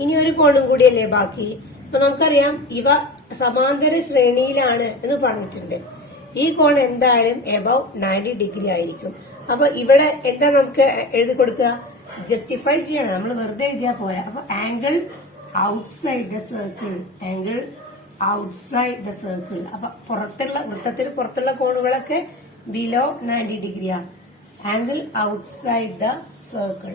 ഇനി ഒരു കോണും കൂടിയല്ലേ ബാക്കി. അപ്പൊ നമുക്കറിയാം ഇവ സമാന്തര ശ്രേണിയിലാണ് എന്ന് പറഞ്ഞിട്ടുണ്ട്. ഈ കോൺ എന്തായാലും എബവ് 90 ഡിഗ്രി ആയിരിക്കും. അപ്പൊ ഇവിടെ എന്താ നമുക്ക് എഴുതി കൊടുക്കുക? ജസ്റ്റിഫൈ ചെയ്യണം. നമ്മൾ വെറുതെ എഴുതിയാൽ പോരാ. അപ്പൊ angle outside the circle, angle outside the circle. അപ്പൊ പുറത്തുള്ള വൃത്തത്തിന് പുറത്തുള്ള കോണുകളൊക്കെ ബിലോ 90 ഡിഗ്രിയാ. Angle outside the circle.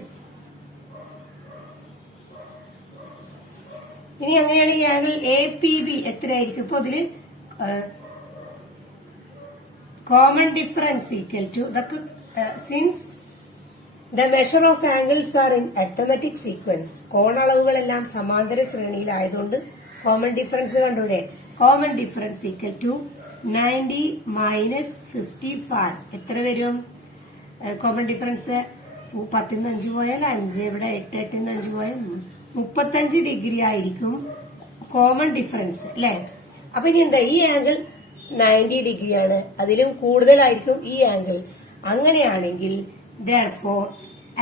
ഇനി അങ്ങനെയാണ് ഈ ആംഗിൾ APB എത്രയായിരിക്കും? ഇപ്പൊ ഇതില് കോമൺ ഡിഫറൻസ് ഈക്വൽ ടു ഇതൊക്കെ since the measure of angles are in arithmetic sequence. കോണളവുകളെല്ലാം സമാന്തര ശ്രേണിയിലായതുകൊണ്ട് കോമൺ ഡിഫറൻസ് കണ്ടൂടെ? Common difference equal to 90 minus 55 എത്ര വരും? കോമൺ ഡിഫറൻസ് 10 5 പോയാൽ 5, ഇവിടെ 8 8 5 പോയാൽ 35 ഡിഗ്രി ആയിരിക്കും കോമൺ ഡിഫറൻസ് അല്ലെ. അപ്പൊ ഇനി എന്താ? ഈ ആംഗിൾ 90 ഡിഗ്രിയാണ്, അതിലും കൂടുതലായിരിക്കും ഈ ആംഗിൾ. അങ്ങനെയാണെങ്കിൽ therefore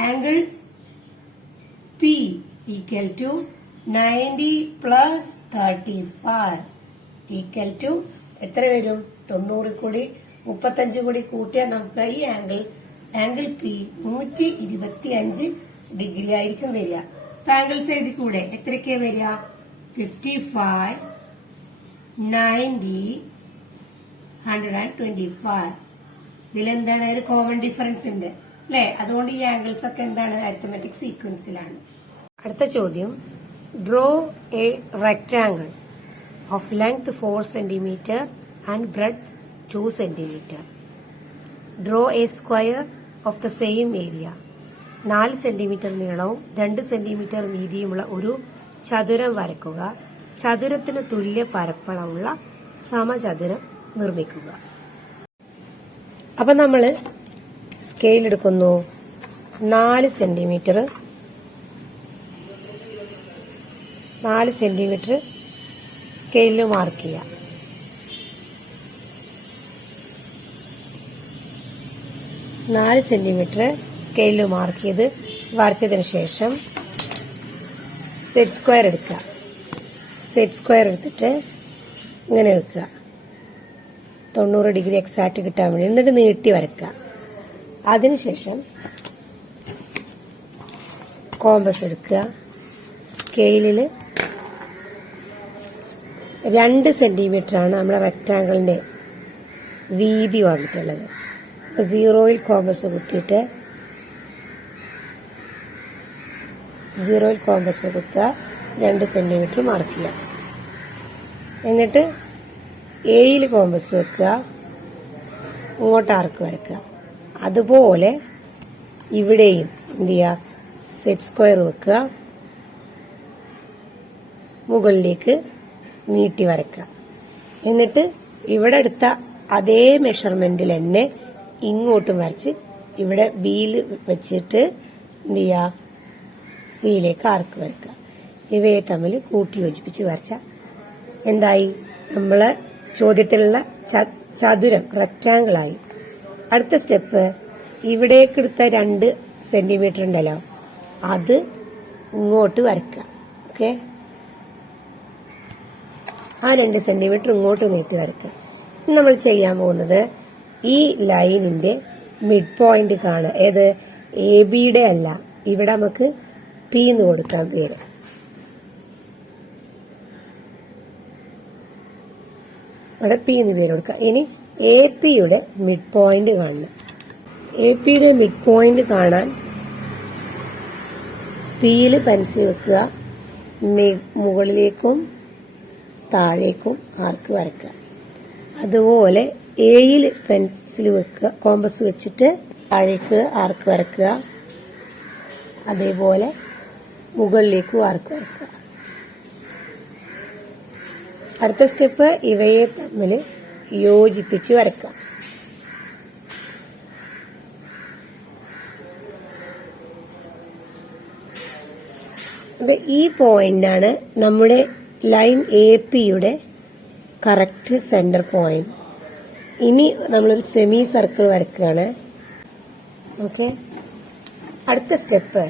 angle P equal to 90 plus 35 equal to എത്ര വരും? 90 കൂടി 35 കൂടി കൂട്ടിയാൽ നമുക്ക് ഈ ആംഗിൾ P 125 ഡിഗ്രി ആയിരിക്കും വരിക. ആംഗിൾസ് എഴുതി കൂടെ എത്രയൊക്കെ വരിക? 55, 90, 125. ഇതിലെന്താണ്? ഒരു കോമൺ ഡിഫറൻസ് ഉണ്ട് അല്ലെ. അതുകൊണ്ട് ഈ ആംഗിൾസ് ഒക്കെ എന്താണ്? അരിത്തമെറ്റിക് സീക്വൻസിലാണ്. അടുത്ത ചോദ്യം, draw A rectangle of length 4 centimetre and breadth 2 centimetre. Draw A square of the same area. 4 centimetre നീളവും 2 സെന്റിമീറ്റർ വീതിയുമുള്ള ഒരു ചതുരം വരയ്ക്കുക. ചതുരത്തിന് തുല്യ പരപ്പളമുള്ള സമചതുരം നിർമ്മിക്കുക. അപ്പൊ നമ്മള് സ്കെയിൽ എടുക്കുന്നു. 4 സെന്റിമീറ്റർ സ്കെയിലിൽ മാർക്ക് ചെയ്യാം. നാല് സെന്റിമീറ്റർ സ്കെയിലിൽ മാർക്ക് ചെയ്ത് വരച്ചതിന് ശേഷം സെറ്റ് സ്ക്വയർ എടുക്കുക. സെറ്റ് സ്ക്വയർ എടുത്തിട്ട് ഇങ്ങനെ വെക്കുക, 90 ഡിഗ്രി എക്സാക്ട് കിട്ടാൻ വേണ്ടി. എന്നിട്ട് നീട്ടി വരക്കുക. അതിനുശേഷം കോമ്പസ് എടുക്കുക. സ്കെയിലിൽ 2 സെന്റിമീറ്റർ ആണ് നമ്മുടെ റെക്ടാങ്കിളിന്റെ വീതി വന്നിട്ടുള്ളത്. 0യിൽ കോമ്പസ് കുത്തിയിട്ട് 0യിൽ കോമ്പസ് കുത്തുക, 2 സെന്റിമീറ്റർ മാർക്ക് ചെയ്യുക. എന്നിട്ട് എയിൽ കോമ്പസ് വെക്കുക, ഇങ്ങോട്ട് ആർക്ക് വരക്കുക. അതുപോലെ ഇവിടെയും എന്ത് ചെയ്യുക, സെറ്റ് സ്ക്വയർ വെക്കുക, മുകളിലേക്ക് നീട്ടി വരയ്ക്കുക. എന്നിട്ട് ഇവിടെ എടുത്ത അതേ മെഷർമെന്റിൽ തന്നെ ഇങ്ങോട്ടും വരച്ച് ഇവിടെ ബിയിൽ വെച്ചിട്ട് എന്ത് ചെയ്യുക, സിയിലേക്ക് ആർക്ക് വരയ്ക്കുക. ഇവയെ തമ്മിൽ കൂട്ടി യോജിപ്പിച്ച് വരച്ച എന്തായി, നമ്മളെ ചോദ്യത്തിലുള്ള ചതുരം റെക്റ്റാങ്കിൾ ആയി. അടുത്ത സ്റ്റെപ്പ്, ഇവിടേക്ക് എടുത്ത 2 സെന്റിമീറ്റർ ഉണ്ടല്ലോ, അത് ഇങ്ങോട്ട് വരയ്ക്കുക. ഓക്കെ, ആ 2 സെന്റിമീറ്റർ ഇങ്ങോട്ട് നീട്ടി വരയ്ക്കുക. നമ്മൾ ചെയ്യാൻ പോകുന്നത് ഈ ലൈനിന്റെ മിഡ് പോയിന്റ് കാണുക. ഏത്, എ ബിയുടെ അല്ല, ഇവിടെ നമുക്ക് പി എന്ന് കൊടുക്കാൻ പേര്. ഇവിടെ പി എന്ന് പേര് കൊടുക്കുക. ഇനി എ പിയുടെ മിഡ് പോയിന്റ് കാണണം. എ പിയുടെ മിഡ് പോയിന്റ് കാണാൻ പിയിൽ പെൻസിൽ വെക്കുക, മുകളിലേക്കും താഴേക്കും ആർക്ക് വരയ്ക്കുക. അതുപോലെ എയിൽ പെൻസിൽ വെക്കുക, കോമ്പസ് വെച്ചിട്ട് താഴേക്ക് ആർക്ക് വരയ്ക്കുക, അതേപോലെ മുകളിലേക്കും ആർക്ക് വരയ്ക്കുക. അടുത്ത സ്റ്റെപ്പ്, ഇവയെ തമ്മിൽ യോജിപ്പിച്ച് വരയ്ക്കുക. അപ്പൊ ഈ പോയിന്റാണ് നമ്മുടെ ലൈൻ എ പിയുടെ കറക്റ്റ് സെന്റർ പോയിന്റ്. ഇനി നമ്മളൊരു സെമി സർക്കിൾ വരയ്ക്കുകയാണ്. ഓക്കെ, അടുത്ത സ്റ്റെപ്പ്,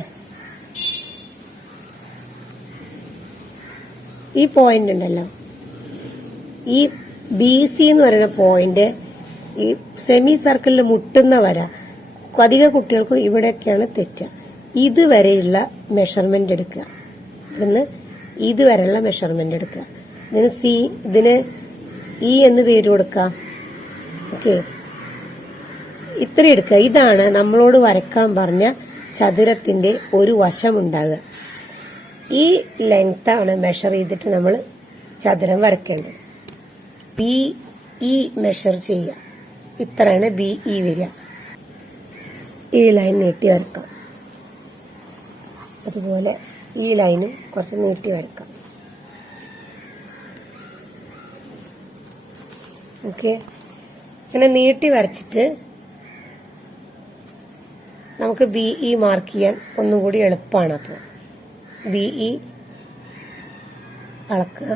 ഈ പോയിന്റ് ഉണ്ടല്ലോ, ഈ ബി സി എന്ന് പറയുന്ന പോയിന്റ് ഈ സെമി സർക്കിളിൽ മുട്ടുന്ന വര അധിക കുട്ടികൾക്കും ഇവിടെയൊക്കെയാണ് തെറ്റുക. ഇതുവരെയുള്ള മെഷർമെന്റ് എടുക്കുക, ഇവിടുന്ന് ഇതുവരെയുള്ള മെഷർമെന്റ് എടുക്കുക. ഇതിന് ഇ എന്ന് പേര് കൊടുക്കുക. ഓക്കെ, ഇത്ര എടുക്കുക. ഇതാണ് നമ്മളോട് വരക്കാൻ പറഞ്ഞ ചതുരത്തിന്റെ ഒരു വശമുണ്ടാകുക. ഈ ലെങ്ത് ആണ് മെഷർ ചെയ്തിട്ട് നമ്മൾ ചതുരം വരയ്ക്കേണ്ടത്. ബി ഇ മെഷർ ചെയ്യുക. ഇത്രയാണ് ബി ഇ വരിക. ഈ ലൈൻ നീട്ടി വരക്കാം. അതുപോലെ ഈ ലൈനും കുറച്ച് നീട്ടി വരക്കാം. ഓക്കെ, ഇങ്ങനെ നീട്ടി വരച്ചിട്ട് നമുക്ക് ബി ഇ മാർക്ക് ചെയ്യാൻ ഒന്നും കൂടി എളുപ്പമാണ്. അപ്പോൾ ബി ഇ അളക്കുക.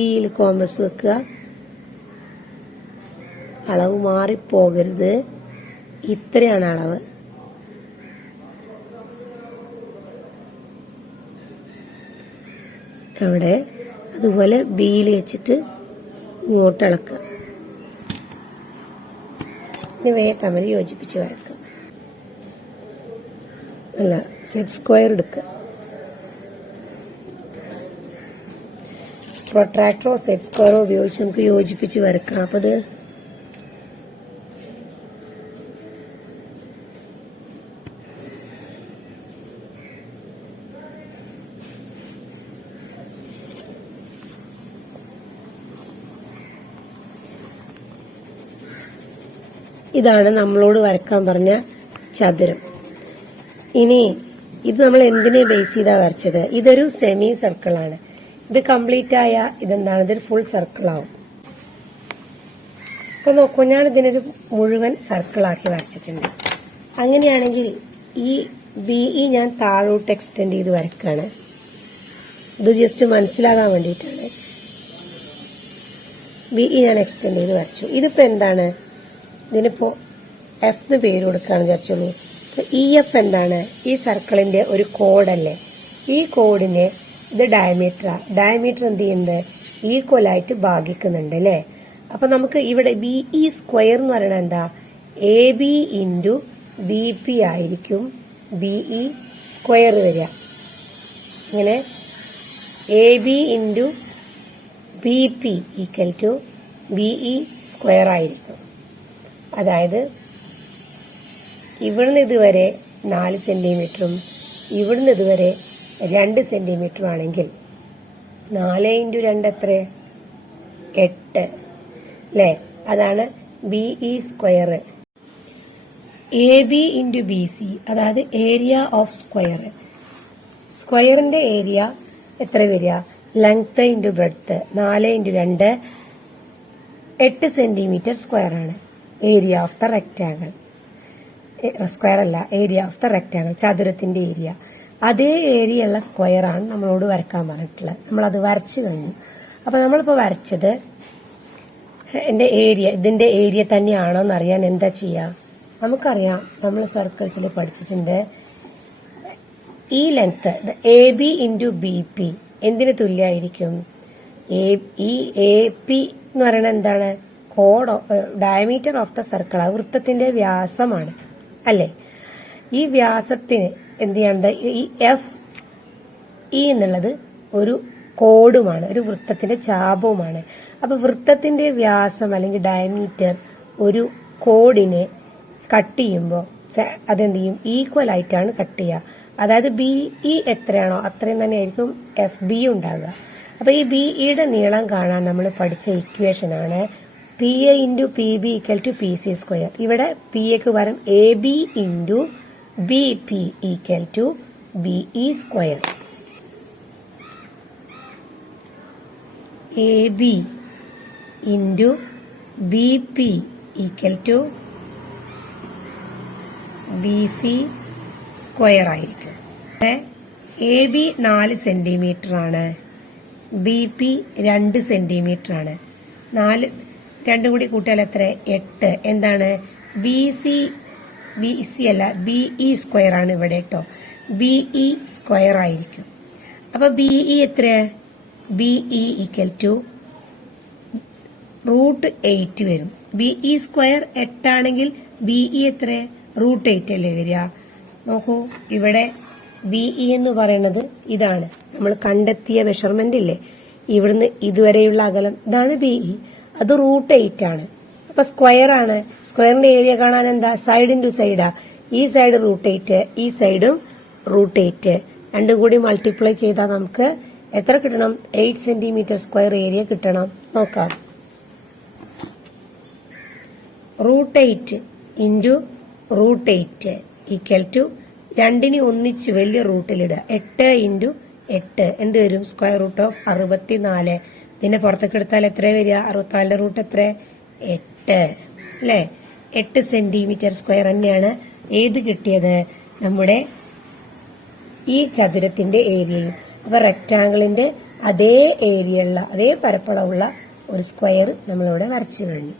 ഇയിൽ കോമ്പസ് വെക്കുക. അളവ് മാറിപ്പോകരുത്. ഇത്രയാണ് അളവ്. അവിടെ അതുപോലെ ബിയിൽ വെച്ചിട്ട് ഇങ്ങോട്ട് അളക്കുക. ഇവയെ തമ്മിൽ യോജിപ്പിച്ച് വരക്കുക. അല്ല, സെറ്റ് സ്ക്വയർ എടുക്കുക. പ്രൊട്രാക്ടറോ സെറ്റ് സ്ക്വയറോ ഉപയോഗിച്ച് നമുക്ക് യോജിപ്പിച്ച് വരക്കാം. അപ്പൊ അത് ഇതാണ് നമ്മളോട് വരക്കാൻ പറഞ്ഞ ചതുരം. ഇനി ഇത് നമ്മൾ എന്തിനെ ബേസ് ചെയ്താ വരച്ചത്? ഇതൊരു സെമി സർക്കിളാണ്. ഇത് കംപ്ലീറ്റ് ആയ ഇതെന്താണ്? ഇതൊരു ഫുൾ സർക്കിൾ ആവും. അപ്പൊ നോക്കൂ, ഞാൻ ഇതിനൊരു മുഴുവൻ സർക്കിളാക്കി വരച്ചിട്ടുണ്ട്. അങ്ങനെയാണെങ്കിൽ ഈ ബി ഇ ഞാൻ താഴോട്ട് എക്സ്റ്റെൻഡ് ചെയ്ത് വരക്കാണ്. ഇത് ജസ്റ്റ് മനസ്സിലാകാൻ വേണ്ടിയിട്ടാണ്. ബി ഇ ഞാൻ എക്സ്റ്റെൻഡ് ചെയ്ത് വരച്ചു. ഇതിപ്പോ എന്താണ്? ഇതിനിപ്പോ എഫ് എന്ന് പേര് കൊടുക്കാന്ന് വിചാരിച്ചോളൂ. ഇ എഫ് എന്താണ്? ഈ സർക്കിളിന്റെ ഒരു കോഡല്ലേ. ഈ കോഡിനെ ഇത് ഡയമീറ്റർ എന്ത് ചെയ്യുന്നത്? ഈക്വൽ ആയിട്ട് ഭാഗിക്കുന്നുണ്ട് അല്ലേ. അപ്പൊ നമുക്ക് ഇവിടെ ബി ഇ സ്ക്വയർ എന്ന് പറയുന്നത് എന്താ? A B into B P ആയിരിക്കും ബി ഇ സ്ക്വയർ വരിക. ഇങ്ങനെ A B into B P equal to B E square ആയിരിക്കും. അതായത് ഇവിടുന്ന് ഇതുവരെ 4 സെന്റിമീറ്ററും ഇവിടുന്ന് ഇതുവരെ 2 സെന്റിമീറ്ററും ആണെങ്കിൽ 4 ഇൻറ്റു 2 എത്ര? 8 അല്ലേ? അതാണ് BE square. AB into BC അതായത് ഏരിയ ഓഫ് സ്ക്വയർ. സ്ക്വയറിന്റെ ഏരിയ എത്ര വരിക? Length into breadth. 4 into 2 8 centimetre square ആണ് area of the rectangle. Square അല്ല, ഏരിയ ഓഫ് ദ റെക്ടാങ്കിൾ, ചതുരത്തിന്റെ ഏരിയ. അതേ ഏരിയ ഉള്ള സ്ക്വയർ ആണ് നമ്മളോട് വരക്കാൻ പറഞ്ഞിട്ടുള്ളത്. നമ്മളത് വരച്ചു കഴിഞ്ഞു. അപ്പൊ നമ്മളിപ്പോ വരച്ചത് ഇതിന്റെ ഏരിയ തന്നെയാണോ എന്നറിയാൻ എന്താ ചെയ്യാ? നമുക്കറിയാം, നമ്മൾ സർക്കിൾസിൽ പഠിച്ചിട്ടുണ്ട്, ഈ ലെങ്ത് AB ഇൻറ്റു BP എന്തിന് തുല്യമായിരിക്കും? ഈ AP എന്ന് പറയുന്നത് എന്താണ്? ഡയമീറ്റർ ഓഫ് ദ സർക്കിൾ, ആ വൃത്തത്തിന്റെ വ്യാസമാണ് അല്ലെ? ഈ വ്യാസത്തിന് എന്ത് ചെയ്യണം? ഈ FE എന്നുള്ളത് ഒരു കോഡുമാണ്, ഒരു വൃത്തത്തിന്റെ ചാപവുമാണ്. അപ്പൊ വൃത്തത്തിന്റെ വ്യാസം അല്ലെങ്കിൽ ഡയമീറ്റർ ഒരു കോഡിനെ കട്ട് ചെയ്യുമ്പോൾ അതെന്ത് ചെയ്യും? ഈക്വൽ ആയിട്ടാണ് കട്ട് ചെയ്യുക. അതായത് BE എത്രയാണോ അത്രയും തന്നെ ആയിരിക്കും FB ഉണ്ടാകുക. അപ്പൊ ഈ BEയുടെ നീളം കാണാൻ നമ്മൾ പഠിച്ച ഇക്വേഷൻ ആണ് PA into PB equal to PC square. ഇവിടെ PAക്ക് പകരം AB into BP equal to BE square. AB into BP equal to BC square ആയിരിക്കും. AB 4 സെന്റിമീറ്റർ ആണ്, BP 2 സെന്റിമീറ്റർ ആണ്. 4 രണ്ടും കൂടി കൂട്ടിയാൽ എത്ര? 8. എന്താണ്? BC അല്ല, BE സ്ക്വയർ ആണ് ഇവിടെ കേട്ടോ. BE സ്ക്വയർ ആയിരിക്കും. അപ്പൊ BE എത്ര? BE ഈക്വൽ ടു √8 വരും. BE സ്ക്വയർ 8 ആണെങ്കിൽ BE എത്ര? √8 അല്ലേ വരിക? നോക്കൂ, ഇവിടെ BE എന്ന് പറയുന്നത് ഇതാണ്, നമ്മൾ കണ്ടെത്തിയ മെഷർമെന്റ് ഇല്ലേ, ഇവിടുന്ന് ഇതുവരെയുള്ള അകലം, ഇതാണ് BE. അത് √8 ആണ്. അപ്പൊ സ്ക്വയർ ആണ്. സ്ക്വയറിന്റെ ഏരിയ കാണാൻ എന്താ? സൈഡ് ഇൻറ്റു സൈഡാ. ഈ സൈഡ് √8, ഈ സൈഡും √8. രണ്ടും കൂടി മൾട്ടിപ്ലൈ ചെയ്താൽ നമുക്ക് എത്ര കിട്ടണം? 8 സെന്റിമീറ്റർ സ്ക്വയർ ഏരിയ കിട്ടണം. നോക്കാം. √8 ഇൻറ്റു √8 ഈക്വൽ ടു രണ്ടിനെ ഒന്നിച്ച് വലിയ റൂട്ടിലിടുക. 8 ഇൻറ്റു 8 എന്ത് വരും? Square root of 64. ഇതിനെ പുറത്തേക്ക് എടുത്താൽ എത്ര വരിക? 64 റൂട്ട് എത്ര? 8 അല്ലേ? 8 സെന്റിമീറ്റർ സ്ക്വയർ തന്നെയാണ് ഏത് കിട്ടിയത്? നമ്മുടെ ഈ ചതുരത്തിന്റെ ഏരിയയും. അപ്പൊ റെക്ടാങ്കിളിന്റെ അതേ ഏരിയ ഉള്ള, അതേ പരപ്പളവുള്ള ഒരു സ്ക്വയർ നമ്മളിവിടെ വരച്ചു കഴിഞ്ഞു.